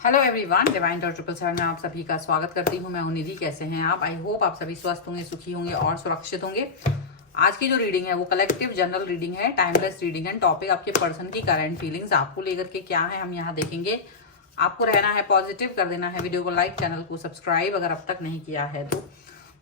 Hello everyone, divine dot 777 में आप सभी का स्वागत करती हूँ। मैं हूं निधि। कैसे हैं आप? आई होप आप सभी स्वस्थ होंगे, सुखी होंगे और सुरक्षित होंगे। आज की जो रीडिंग है वो कलेक्टिव जनरल रीडिंग है, टाइमलेस रीडिंग है। टॉपिक आपके पर्सन की करंट फीलिंग्स आपको लेकर के क्या है हम यहाँ देखेंगे। आपको रहना है पॉजिटिव, कर देना है वीडियो को लाइक, चैनल को सब्सक्राइब अगर अब तक नहीं किया है तो।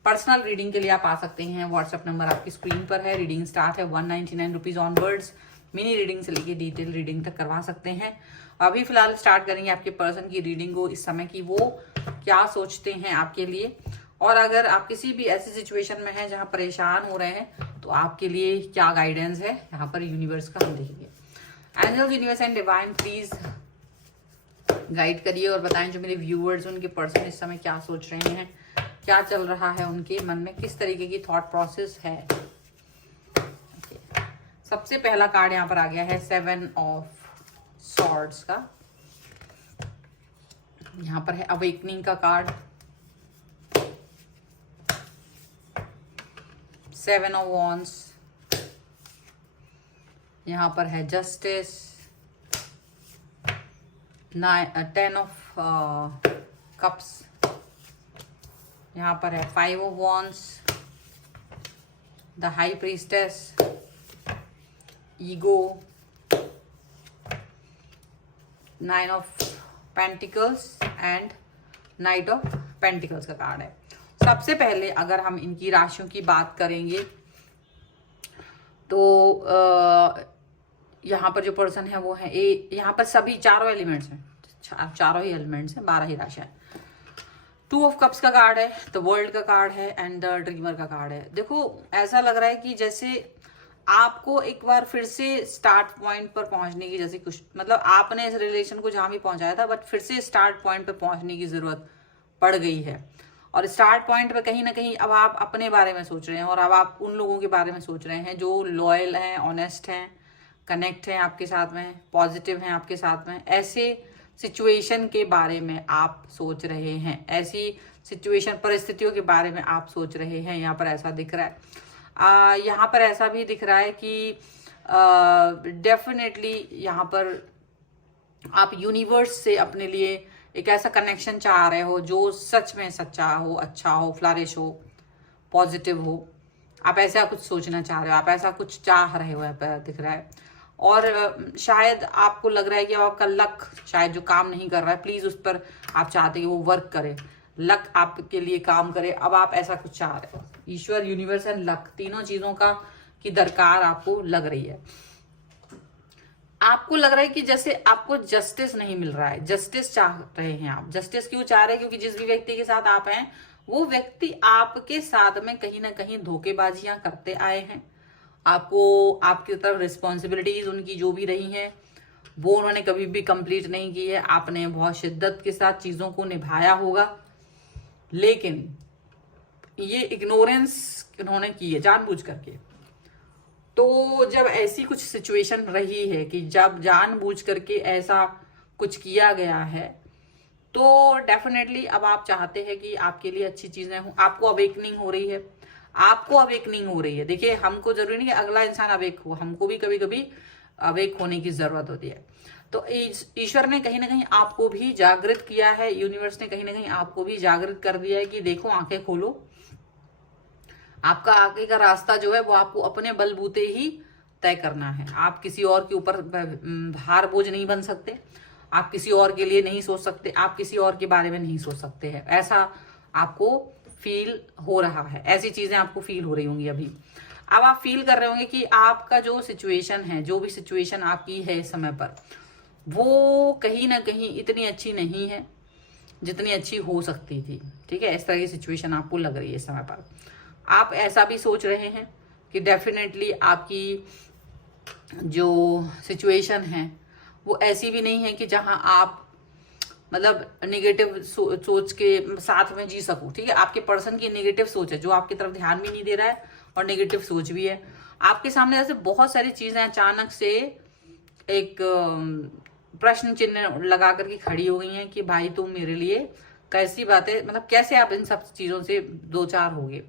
पर्सनल रीडिंग के लिए आप आ सकते हैं, व्हाट्सएप नंबर आपकी स्क्रीन पर है। रीडिंग स्टार्ट है 199 रुपीज ऑनवर्ड्स। मिनी रीडिंग से लेके डिटेल रीडिंग तक करवा सकते हैं। अभी फिलहाल स्टार्ट करेंगे आपके पर्सन की रीडिंग को, इस समय की वो क्या सोचते हैं आपके लिए। और अगर आप किसी भी ऐसी सिचुएशन में हैं जहां परेशान हो रहे हैं तो आपके लिए क्या गाइडेंस है यहाँ पर यूनिवर्स का, हम देखेंगे। Angels, universe and divine please guide करिए और बताएं जो मेरे व्यूअर्स, उनके पर्सन इस समय क्या सोच रहे हैं, क्या चल रहा है उनके मन में, किस तरीके की थॉट प्रोसेस है। सबसे पहला कार्ड यहाँ पर आ गया है 7 ऑफ सॉर्ड्स का। यहाँ पर है अवेकनिंग का कार्ड, 7 ऑफ वॉन्ड्स। यहाँ पर है जस्टिस, 10 ऑफ कप्स। यहाँ पर है 5 of wands, the high priestess, ego, 9 of pentacles and night of pentacles का कार्ड है। सबसे पहले अगर हम इनकी राशियों की बात करेंगे तो यहाँ पर जो पर्सन है वो है यहाँ पर सभी चारों एलिमेंट्स हैं, चारों ही एलिमेंट्स हैं, 12 ही राशियां। 2 ऑफ कप्स का कार्ड है, द वर्ल्ड का कार्ड है एंड द ड्रीमर का कार्ड है। देखो ऐसा लग रहा है कि जैसे आपको एक बार फिर से स्टार्ट पॉइंट पर पहुंचने की, जैसे कुछ मतलब आपने इस रिलेशन को जहां भी पहुंचाया था बट फिर से स्टार्ट पॉइंट पर पहुंचने की जरूरत पड़ गई है। और स्टार्ट पॉइंट पे कहीं ना कहीं अब आप अपने बारे में सोच रहे हैं और अब आप उन लोगों के बारे में सोच रहे हैं जो लॉयल हैं, ऑनेस्ट हैं, कनेक्ट हैं आपके साथ में, पॉजिटिव हैं आपके साथ में। ऐसे सिचुएशन के बारे में आप सोच रहे हैं, ऐसी सिचुएशन परिस्थितियों के बारे में आप सोच रहे हैं। यहाँ पर ऐसा दिख रहा है। यहाँ पर ऐसा भी दिख रहा है कि डेफिनेटली यहाँ पर आप यूनिवर्स से अपने लिए एक ऐसा कनेक्शन चाह रहे हो जो सच में सच्चा हो, अच्छा हो, फ्लरिश हो, पॉजिटिव हो। आप ऐसा कुछ सोचना चाह रहे हो, आप ऐसा कुछ चाह रहे हो, यहाँ पर दिख रहा है। और शायद आपको लग रहा है कि आपका लक शायद जो काम नहीं कर रहा है, प्लीज उस पर आप चाहते हैं वो वर्क करे, लक आपके लिए काम करे। अब आप ऐसा कुछ चाह रहे हो। ईश्वर, यूनिवर्स एंड लक, तीनों चीजों का की दरकार आपको लग रही है। आपको लग रहा है कि जैसे आपको जस्टिस नहीं मिल रहा है, जस्टिस चाह रहे हैं आप। जस्टिस क्यों चाह रहे हैं? क्योंकि जिस भी व्यक्ति के साथ आप हैं वो व्यक्ति आपके साथ में कहीं ना कहीं धोखेबाजियां करते आए हैं। आपको आपकी तरफ रिस्पॉन्सिबिलिटीज उनकी जो भी रही हैं वो उन्होंने कभी भी कंप्लीट नहीं की है। आपने बहुत शिद्दत के साथ चीजों को निभाया होगा, लेकिन ये इग्नोरेंस उन्होंने की है जानबूझ करके। तो जब ऐसी कुछ सिचुएशन रही है कि जब जानबूझ करके ऐसा कुछ किया गया है तो डेफिनेटली अब आप चाहते हैं कि आपके लिए अच्छी चीजें हो। आपको अवेकनिंग हो रही है, आपको अवेकनिंग हो रही है। देखिए, हमको जरूरी नहीं कि अगला इंसान अवेक हो, हमको भी कभी कभी अवेक होने की जरूरत होती है। तो ईश्वर ने कहीं ना कहीं आपको भी जागृत किया है, यूनिवर्स ने कहीं ना कहीं आपको भी जागृत कर दिया है कि देखो, आंखें खोलो। आपका आगे का रास्ता जो है वो आपको अपने बलबूते ही तय करना है। आप किसी और के ऊपर भार बोझ नहीं बन सकते, आप किसी और के लिए नहीं सोच सकते, आप किसी और के बारे में नहीं सोच सकते हैं। ऐसा आपको फील हो रहा है, ऐसी चीजें आपको फील हो रही होंगी अभी। अब आप फील कर रहे होंगे कि आपका जो सिचुएशन है, जो भी सिचुएशन आपकी है इस समय पर, वो कहीं ना कहीं इतनी अच्छी नहीं है जितनी अच्छी हो सकती थी। ठीक है, इस तरह की सिचुएशन आपको लग रही है इस समय पर। आप ऐसा भी सोच रहे हैं कि डेफिनेटली आपकी जो सिचुएशन है वो ऐसी भी नहीं है कि जहां आप मतलब निगेटिव सोच के साथ में जी सको। ठीक है, आपके पर्सन की निगेटिव सोच है जो आपकी तरफ ध्यान भी नहीं दे रहा है और निगेटिव सोच भी है। आपके सामने ऐसे बहुत सारी चीजें अचानक से एक प्रश्न चिन्ह लगा करके खड़ी हो गई हैं कि भाई तुम मेरे लिए कैसी बातें, मतलब कैसे आप इन सब चीजों से दो चार होगे।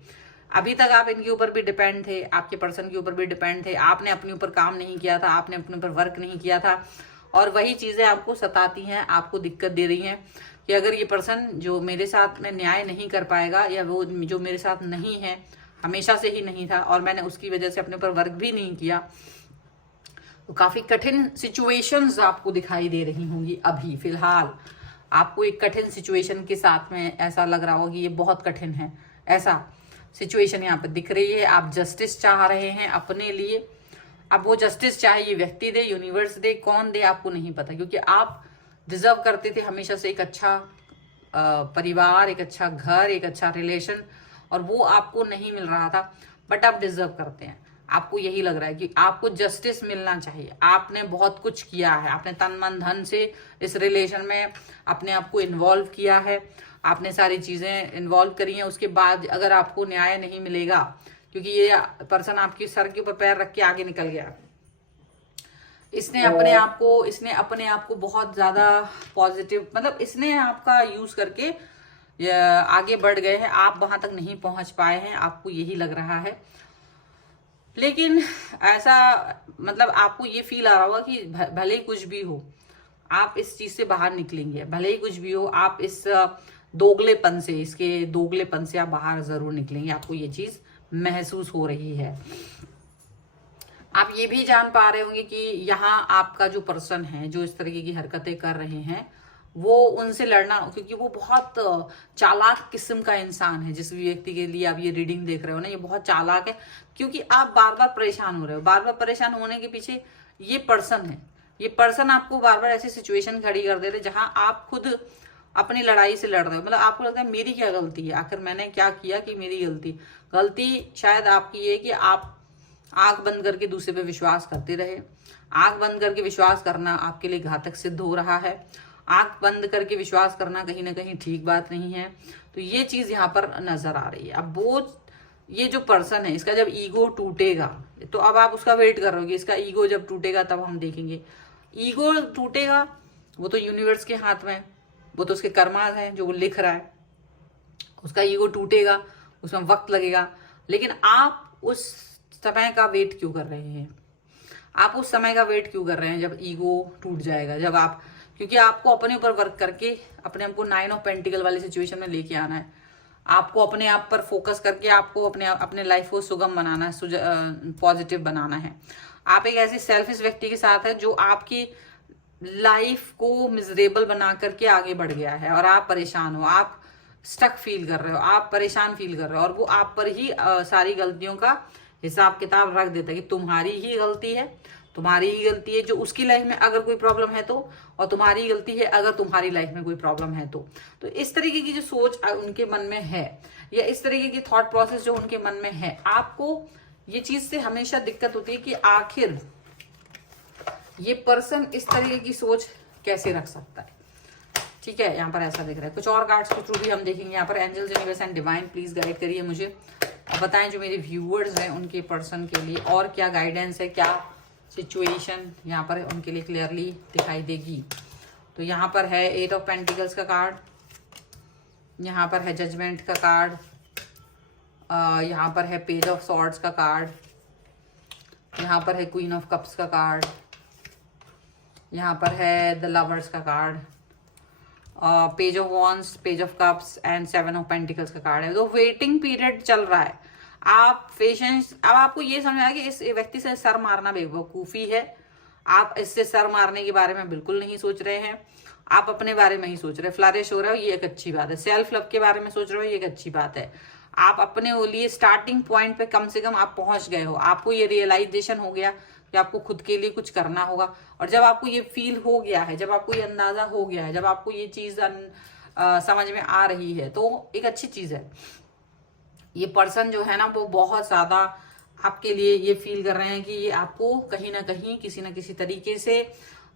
अभी तक आप इनके ऊपर भी डिपेंड थे, आपके पर्सन के ऊपर भी डिपेंड थे, आपने अपने ऊपर काम नहीं किया था, आपने अपने ऊपर वर्क नहीं किया था और वही चीजें आपको सताती हैं, आपको दिक्कत दे रही हैं कि अगर ये पर्सन जो मेरे साथ में न्याय नहीं कर पाएगा, या वो जो मेरे साथ नहीं है, हमेशा से ही नहीं था और मैंने उसकी वजह से अपने ऊपर वर्क भी नहीं किया, तो काफी कठिन सिचुएशंस आपको दिखाई दे रही होंगी। अभी फिलहाल आपको एक कठिन सिचुएशन के साथ में ऐसा लग रहा होगा कि ये बहुत कठिन है, ऐसा सिचुएशन यहाँ पे दिख रही है। आप जस्टिस चाह रहे हैं अपने लिए। अब वो जस्टिस चाहे ये व्यक्ति दे, यूनिवर्स दे, कौन दे आपको नहीं पता, क्योंकि आप डिजर्व करते थे हमेशा से एक अच्छा परिवार, एक अच्छा घर, एक अच्छा रिलेशन, और वो आपको नहीं मिल रहा था, बट आप डिजर्व करते हैं। आपको यही लग रहा है कि आपको जस्टिस मिलना चाहिए। आपने बहुत कुछ किया है, आपने तन मन धन से इस रिलेशन में अपने आप को इन्वॉल्व किया है, आपने सारी चीजें इन्वॉल्व करी हैं, उसके बाद अगर आपको न्याय नहीं मिलेगा, क्योंकि ये पर्सन आपकी सर के ऊपर पैर रख के आगे निकल गया, इसने अपने आप को बहुत ज्यादा पॉजिटिव, मतलब इसने आपका यूज करके आगे बढ़ गए हैं, आप वहां तक नहीं पहुंच पाए हैं, आपको यही लग रहा है। लेकिन ऐसा मतलब आपको ये फील आ रहा होगा कि भले ही कुछ भी हो, आप इस चीज से बाहर निकलेंगे, भले ही कुछ भी हो, आप इस इसके दोगलेपन से आप बाहर जरूर निकलेंगे। आपको ये चीज महसूस हो रही है। आप ये भी जान पा रहे होंगे कि यहाँ आपका जो पर्सन है, जो इस तरीके की हरकतें कर रहे हैं, वो उनसे लड़ना, क्योंकि वो बहुत चालाक किस्म का इंसान है। जिस व्यक्ति के लिए आप ये रीडिंग देख रहे हो ना, ये बहुत चालाक है, क्योंकि आप बार बार परेशान हो रहे हो। बार बार परेशान होने के पीछे ये पर्सन है। ये पर्सन आपको बार बार ऐसी सिचुएशन खड़ी कर दे रहे जहां आप खुद अपनी लड़ाई से लड़ रहे हो। मतलब आपको लगता है मेरी क्या गलती है, आखिर मैंने क्या किया कि मेरी गलती शायद आपकी ये कि आप आंख बंद करके दूसरे पे विश्वास करते रहे। आंख बंद करके विश्वास करना आपके लिए घातक सिद्ध हो रहा है। आंख बंद करके विश्वास करना कहीं ना कहीं ठीक बात नहीं है। तो ये चीज यहाँ पर नजर आ रही है। अब वो ये जो पर्सन है, इसका जब ईगो टूटेगा, तो अब आप उसका वेट कर रहे हो कि इसका ईगो जब टूटेगा तब हम देखेंगे। ईगो टूटेगा वो तो यूनिवर्स के हाथ में, वो तो उसके कर्मास हैं जो वो लिख रहा है। उसका ईगो टूटेगा, उसमें वक्त लगेगा, लेकिन आप उस समय का वेट क्यों कर रहे हैं? आप उस समय का वेट क्यों कर रहे हैं जब ईगो टूट जाएगा, जब आप, क्योंकि आपको अपने ऊपर वर्क करके अपने आप को 9 ऑफ पेंटिकल वाली सिचुएशन में लेके आना है। आपको अपने आप पर फोकस करके आपको अपने लाइफ को सुगम बनाना है, पॉजिटिव बनाना है। आप एक ऐसी सेल्फिश व्यक्ति के साथ है जो आपकी लाइफ को मिजरेबल बना करके आगे बढ़ गया है, और आप परेशान हो, आप स्टक फील कर रहे हो, आप परेशान फील कर रहे हो, और वो आप पर ही सारी गलतियों का हिसाब किताब रख देता है कि तुम्हारी ही गलती है, तुम्हारी ही गलती है जो उसकी लाइफ में अगर कोई प्रॉब्लम है तो, और तुम्हारी गलती है अगर तुम्हारी लाइफ में कोई प्रॉब्लम है तो इस तरीके की जो सोच उनके मन में है, या इस तरीके की थॉट प्रोसेस जो उनके मन में है, आपको ये चीज से हमेशा दिक्कत होती है कि आखिर ये पर्सन इस तरीके की सोच कैसे रख सकता है। ठीक है, यहाँ पर ऐसा दिख रहा है। कुछ और कार्ड्स के थ्रू भी हम देखेंगे। यहाँ पर angels, universe and divine please guide करिए मुझे, और बताएं जो मेरे व्यूअर्स हैं उनके पर्सन के लिए और क्या गाइडेंस है, क्या सिचुएशन यहाँ पर उनके लिए क्लियरली दिखाई देगी। तो यहाँ पर है 8 ऑफ पेंटिकल्स का कार्ड, यहाँ पर है जजमेंट का कार्ड, यहाँ पर है पेज ऑफ सॉर्ड्स का कार्ड, यहाँ पर है क्वीन ऑफ कप्स का कार्ड, यहाँ पर है द लवर्स का card, page of wands, page of cups and 7 of pentacles का कार्ड है। तो वेटिंग पीरियड चल रहा है, आप पेशेंस। अब आपको ये समझ आया कि इस व्यक्ति से सर मारना बेवकूफी है। आप इससे सर मारने के बारे में बिल्कुल नहीं सोच रहे हैं, आप अपने बारे में ही सोच रहे हैं। फ्लरिश हो रहे हो, ये एक अच्छी बात है। सेल्फ लव के बारे में सोच रहे हो, ये एक अच्छी बात है। आप अपने लिए स्टार्टिंग पॉइंट पे कम से कम आप पहुंच गए हो। आपको ये रियलाइजेशन हो गया कि आपको खुद के लिए कुछ करना होगा, और जब आपको ये फील हो गया है, जब आपको ये अंदाजा हो गया है, जब आपको ये चीज समझ में आ रही है, तो एक अच्छी चीज है। ये पर्सन जो है ना, वो बहुत ज्यादा आपके लिए ये फील कर रहे हैं कि ये आपको कहीं ना कहीं किसी ना किसी तरीके से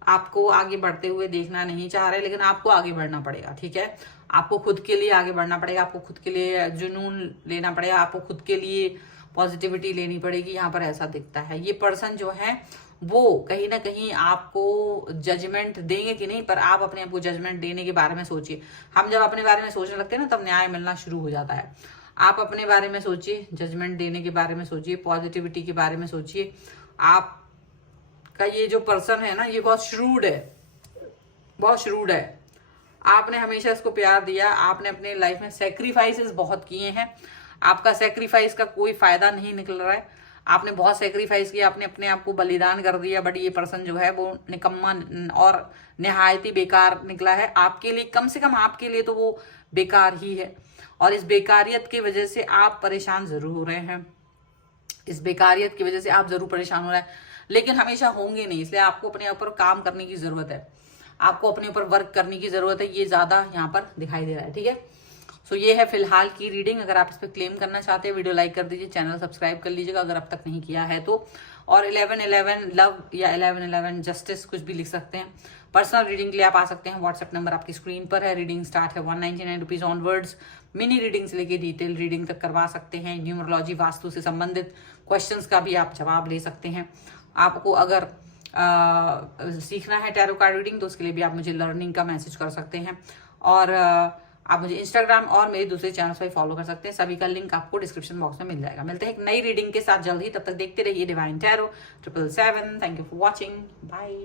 आपको आगे बढ़ते हुए देखना नहीं चाह रहे, लेकिन आपको आगे बढ़ना पड़ेगा। ठीक है, आपको खुद के लिए आगे बढ़ना पड़ेगा, आपको खुद के लिए जुनून लेना पड़ेगा, आपको खुद के लिए पॉजिटिविटी लेनी पड़ेगी। यहाँ पर ऐसा दिखता है। ये पर्सन जो है वो कहीं ना कहीं आपको जजमेंट देंगे कि नहीं, पर आप अपने आप को जजमेंट देने के बारे में सोचिए। हम जब अपने बारे में सोचने लगते हैं ना, तब न्याय मिलना शुरू हो जाता है। आप अपने बारे में सोचिए, जजमेंट देने के बारे में सोचिए, पॉजिटिविटी के बारे में सोचिए। आप का ये जो पर्सन है ना, ये बहुत श्रूड है, बहुत श्रूड है। आपने हमेशा इसको प्यार दिया, आपने अपने लाइफ में सेक्रीफाइसेस बहुत किए हैं, आपका सेक्रीफाइस का कोई फायदा नहीं निकल रहा है, आपने बहुत सेक्रीफाइस किया, आपने अपने आप को बलिदान कर दिया, बट ये पर्सन जो है वो निकम्मा और निहायत ही बेकार निकला है आपके लिए। कम से कम आपके लिए तो वो बेकार ही है, और इस बेकारियत की वजह से आप परेशान जरूर हो रहे हैं, इस बेकारियत की वजह से आप जरूर परेशान हो रहे हैं, लेकिन हमेशा होंगे नहीं। इसलिए आपको अपने ऊपर काम करने की जरूरत है, आपको अपने ऊपर वर्क करने की जरूरत है, ये ज्यादा यहाँ पर दिखाई दे रहा है। ठीक है, सो ये है फिलहाल की रीडिंग। अगर आप इस पर क्लेम करना चाहते हैं, वीडियो लाइक कर दीजिए, चैनल सब्सक्राइब कर लीजिएगा अगर अब तक नहीं किया है तो। और 1111 लव या 1111 जस्टिस कुछ भी लिख सकते हैं। पर्सनल रीडिंग के लिए आप आ सकते हैं, व्हाट्सएप नंबर आपकी स्क्रीन पर है। रीडिंग स्टार्ट है 199 रुपीज ऑनवर्ड्स। मिनी रीडिंग से लेके डिटेल रीडिंग तक करवा सकते हैं। न्यूमरोलॉजी, वास्तु से संबंधित क्वेश्चंस का भी आप जवाब ले सकते हैं। आपको अगर सीखना है टैरो कार्ड रीडिंग तो उसके लिए भी आप मुझे लर्निंग का मैसेज कर सकते हैं, और आप मुझे इंस्टाग्राम और मेरे दूसरे चैनल्स पर फॉलो कर सकते हैं। सभी का लिंक आपको डिस्क्रिप्शन बॉक्स में मिल जाएगा। मिलते हैं एक नई रीडिंग के साथ जल्द ही, तब तक देखते रहिए divine tarot 777। Thank you for watching, bye.